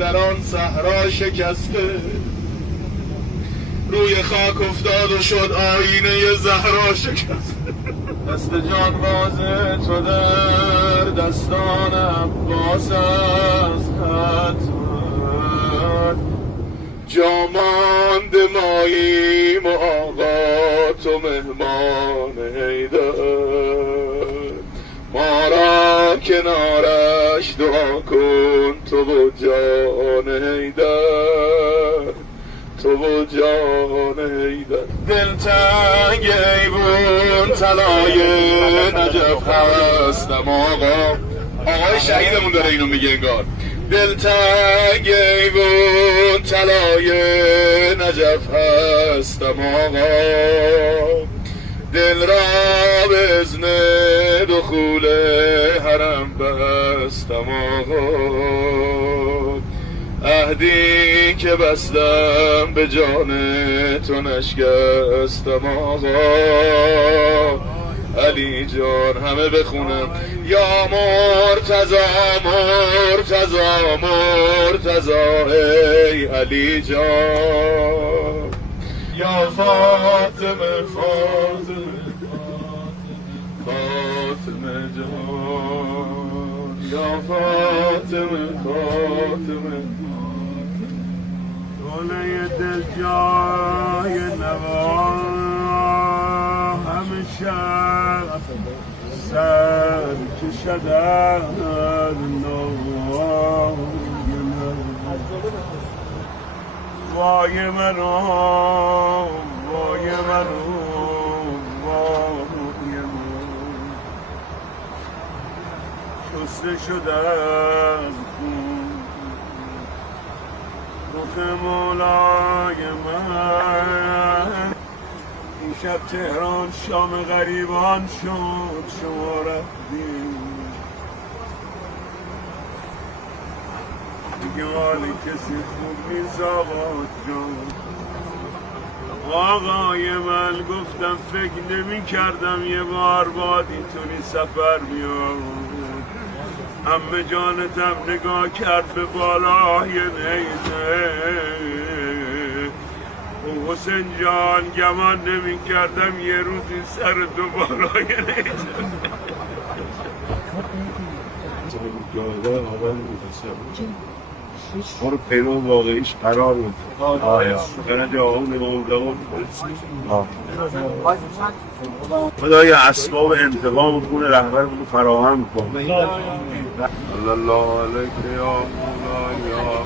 در آن صحرا شکسته، روی خاک افتاد و شد آینه زهرا شکسته. دست جانباز تو در دستان عباس از حتمت، جا مانده ماییم و آقا تو مهمان حیدر، ما را کنارش دعا کن تو و جان حیدر، تو و جان حیدر. دلتنگ ایوون طلای نجف هستم آقا، آقای شهیدمون داره اینو میگه انگار. دلتنگ ایوون طلای نجف هستم آقا، دل را به اذن دخول حرم بستم آقا، عهدی که بستم به جان تو نشکستم آقا. علی جان همه بخونم یا مرتضی مرتضی مرتضی ای علی جان، یا فاطمه فاطمه فاطمه جان، یا فاطمه فاطمه. دونه دل جای نوا همیشه سر کشد نوای وای منو وای منو وای منو، شسته شده از خون رخ مولای من. این شب تهران شام غریبان شد، شما رفتیم دیگه حال کسی خوب نیست آقا جان. آقای من گفتم فکر نمی کردم یه بار باد اینطوری سفر بیاد. عمه جانتم نگاه کرد به بالای نیزه، و حسین جان گمان نمی کردم یه روزی سر دو بالای نیزه. ما رو پیرو واقعیش قرار بود. آیا برنج آقا نمون خدای اسباب انتقام خون رهبرمون رو فراهم کن. الله علیک یا مولا یا